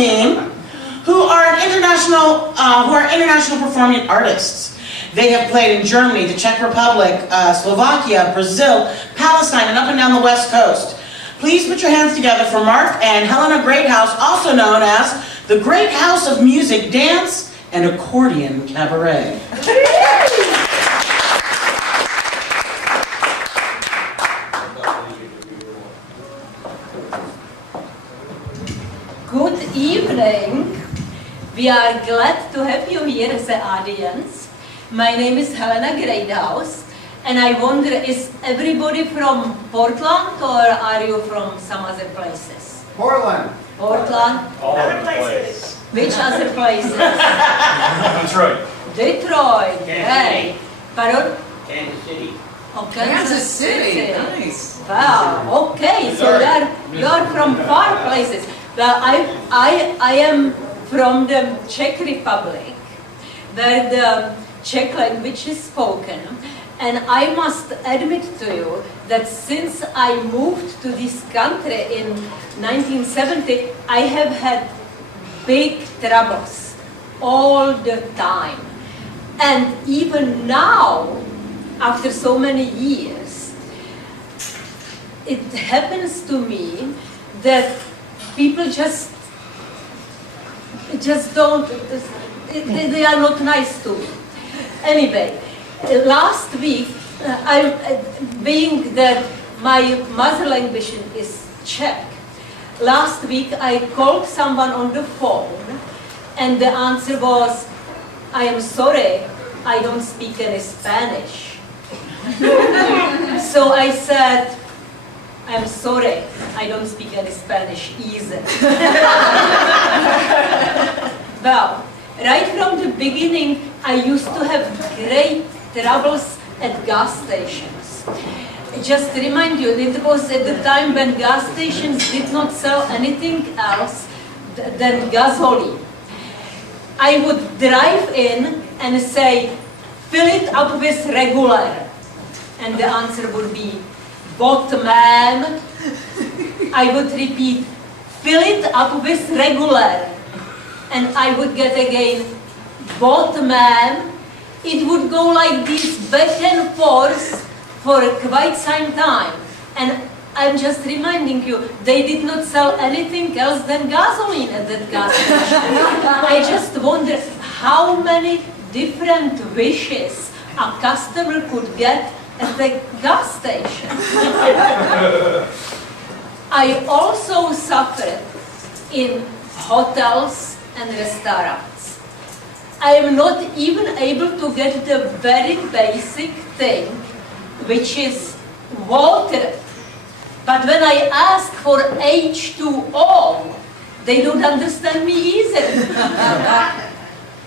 team, who are international performing artists. They have played in Germany, the Czech Republic, Slovakia, Brazil, Palestine, and up and down the West Coast. Please put your hands together for Mark and Helena Greathouse, also known as the Great House of Music, Dance, and Accordion Cabaret. Good evening. We are glad to have you here as an audience. My name is Helena Greathouse, and I wonder, is everybody from Portland or are you from some other places? Portland. Portland? All over the place. Which other places? Detroit. Detroit. Kansas Hey. City. Pardon? Kansas City. Oh, Kansas City, nice. Wow, okay, so you're from far places. Well, I am from the Czech Republic, where the Czech language is spoken, and I must admit to you that since I moved to this country in 1970, I have had big troubles all the time. And even now, after so many years, it happens to me that people just don't, they are not nice to me. Anyway, last week, being that my mother language is Czech, last week I called someone on the phone and the answer was, I am sorry, I don't speak any Spanish. So I said, I'm sorry, I don't speak any Spanish either. Well, right from the beginning, I used to have great troubles at gas stations. Just to remind you, it was at the time when gas stations did not sell anything else than gasoline. I would drive in and say, fill it up with regular. And the answer would be, what, ma'am? I would repeat, fill it up with regular. And I would get again, what, ma'am? It would go like this back and forth for quite some time. And I'm just reminding you, they did not sell anything else than gasoline at that gas station. I just wonder how many different wishes a customer could get at the gas station. I also suffered in hotels and restaurants. I am not even able to get the very basic thing, which is water. But when I ask for H2O, they don't understand me either.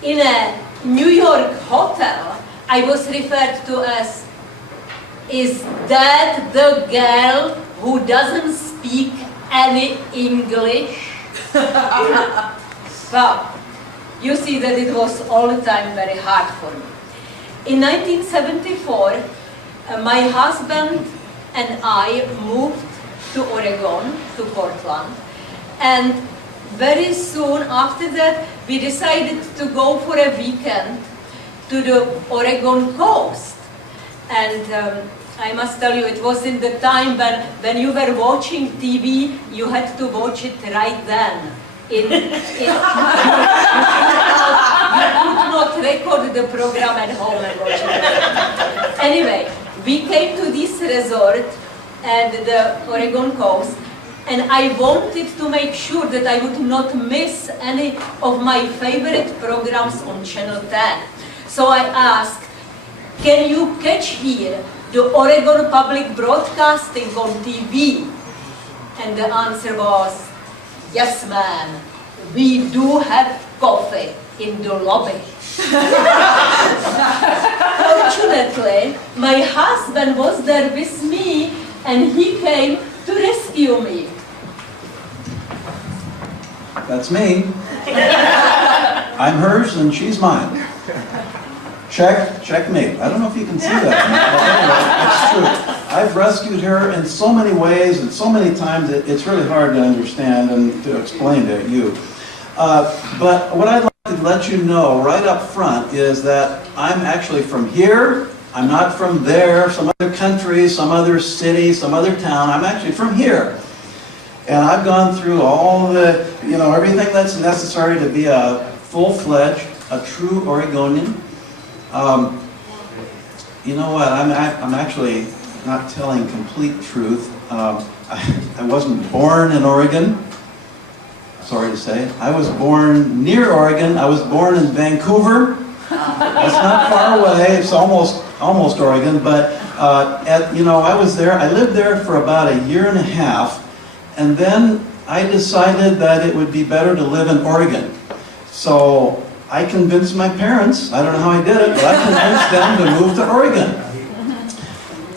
In a New York hotel, I was referred to as, is that the girl who doesn't speak any English? Well, you see that it was all the time very hard for me. In 1974, my husband and I moved to Oregon, to Portland, and very soon after that, we decided to go for a weekend to the Oregon coast. And I must tell you, it was in the time when you were watching TV, you had to watch it right then. You could not record the program at home and watch it. Anyway, we came to this resort at the Oregon coast, and I wanted to make sure that I would not miss any of my favorite programs on Channel 10. So I asked, can you catch here the Oregon Public Broadcasting on TV? And the answer was, yes, ma'am, we do have coffee in the lobby. Fortunately, my husband was there with me, and he came to rescue me. That's me. I'm hers and she's mine. Checkmate. I don't know if you can see that. But anyway, it's true. I've rescued her in so many ways and so many times that it's really hard to understand and to explain to you. But what I'd like to let you know right up front is that I'm actually from here. I'm not from there, some other country, some other city, some other town. I'm actually from here. And I've gone through all the, everything that's necessary to be a full-fledged, a true Oregonian. You know what, I'm actually not telling complete truth. I wasn't born in Oregon, sorry to say. I was born near Oregon. I was born in Vancouver. That's not far away. It's almost Oregon, but I was there. I lived there for about a year and a half, and then I decided that it would be better to live in Oregon. So I convinced my parents. I don't know how I did it, but I convinced them to move to Oregon.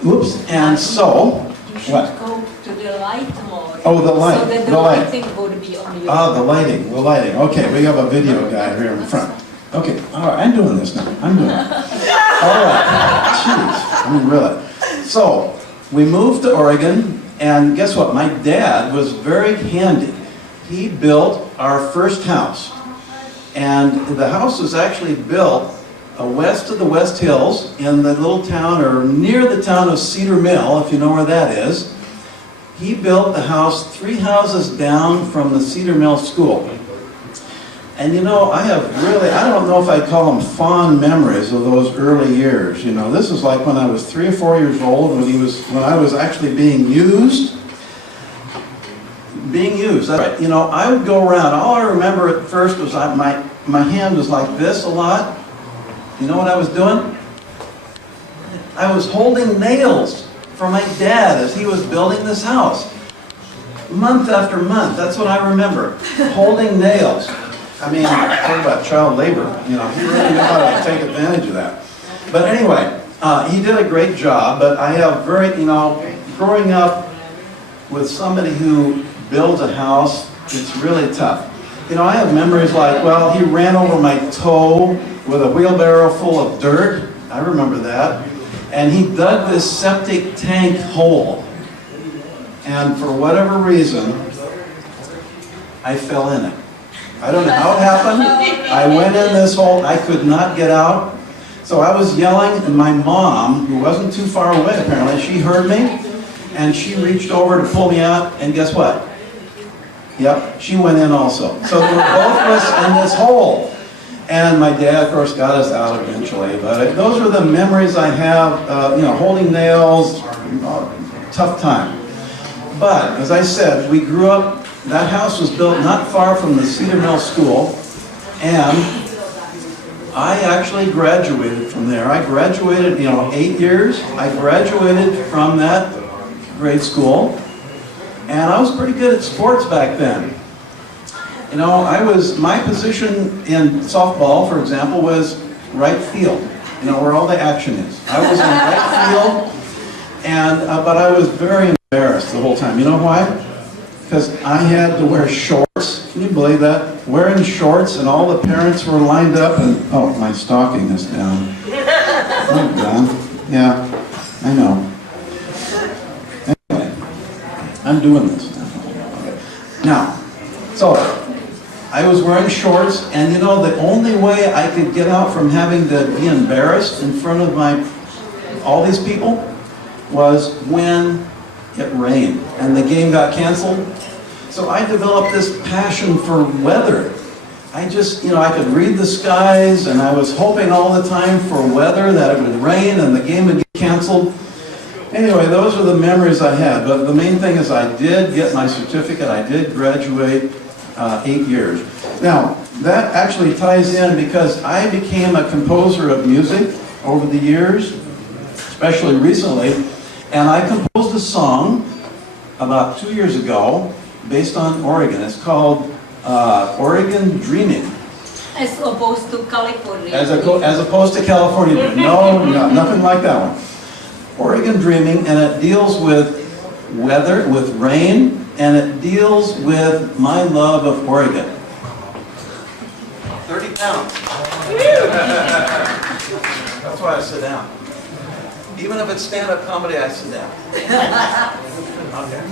Oops. And so, what? Go to the light more. Oh, the light. So that the The light. lighting would be on your. Ah, the lighting. Okay, we have a video guy here in front. Okay, all right, I'm doing this now. I'm doing it. All right, jeez, I mean, really. So, we moved to Oregon, and guess what? My dad was very handy. He built our first house. And the house was actually built west of the West Hills in the little town, or near the town of Cedar Mill, if you know where that is. He built the house 3 houses down from the Cedar Mill School. And I don't know if I'd call them fond memories of those early years. This is like when I was 3 or 4 years old, when I was actually being used. That's right. I would go around. All I remember at first was my hand was like this a lot. You know what I was doing? I was holding nails for my dad as he was building this house. Month after month, that's what I remember. Holding nails. I mean, talk about child labor. He really knew how to take advantage of that. But anyway, he did a great job, but I have growing up with somebody who builds a house, it's really tough. I have memories like, he ran over my toe with a wheelbarrow full of dirt. I remember that. And he dug this septic tank hole. And for whatever reason, I fell in it. I don't know how it happened. I went in this hole. I could not get out. So I was yelling, and my mom, who wasn't too far away apparently, she heard me, and she reached over to pull me out, and guess what? Yep, she went in also. So we were both of us in this hole. And my dad, of course, got us out eventually. But those are the memories I have, holding nails, tough time. But, as I said, we grew up, that house was built not far from the Cedar Mill School, and I actually graduated from there. I graduated, 8 years. I graduated from that grade school, and I was pretty good at sports back then. My position in softball, for example, was right field, where all the action is. I was in right field, but I was very embarrassed the whole time. You know why? Because I had to wear shorts. Can you believe that? Wearing shorts, and all the parents were lined up, and, oh, my stocking is down. Oh, God. Yeah, I know. Anyway, I'm doing this now. So, I was wearing shorts, and the only way I could get out from having to be embarrassed in front of all these people was when it rained and the game got canceled. So I developed this passion for weather. I just, I could read the skies, and I was hoping all the time for weather, that it would rain and the game would get canceled. Anyway, those are the memories I had. But the main thing is I did get my certificate. I did graduate 8 years. Now, that actually ties in because I became a composer of music over the years, especially recently, and I composed a song about 2 years ago based on Oregon. It's called Oregon Dreaming. As opposed to California. As opposed to California. No, nothing like that one. Oregon Dreaming, and it deals with weather, with rain, and it deals with my love of Oregon. 30 pounds. That's why I sit down. Even if it's stand-up comedy, I sit down. Okay.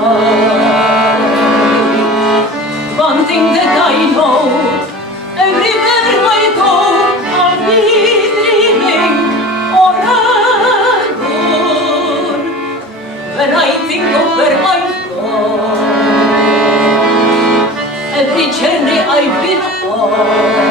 side. One thing that I know, everywhere I go, I'll be dreaming forever. When I think of where I'm from, every journey I've been on,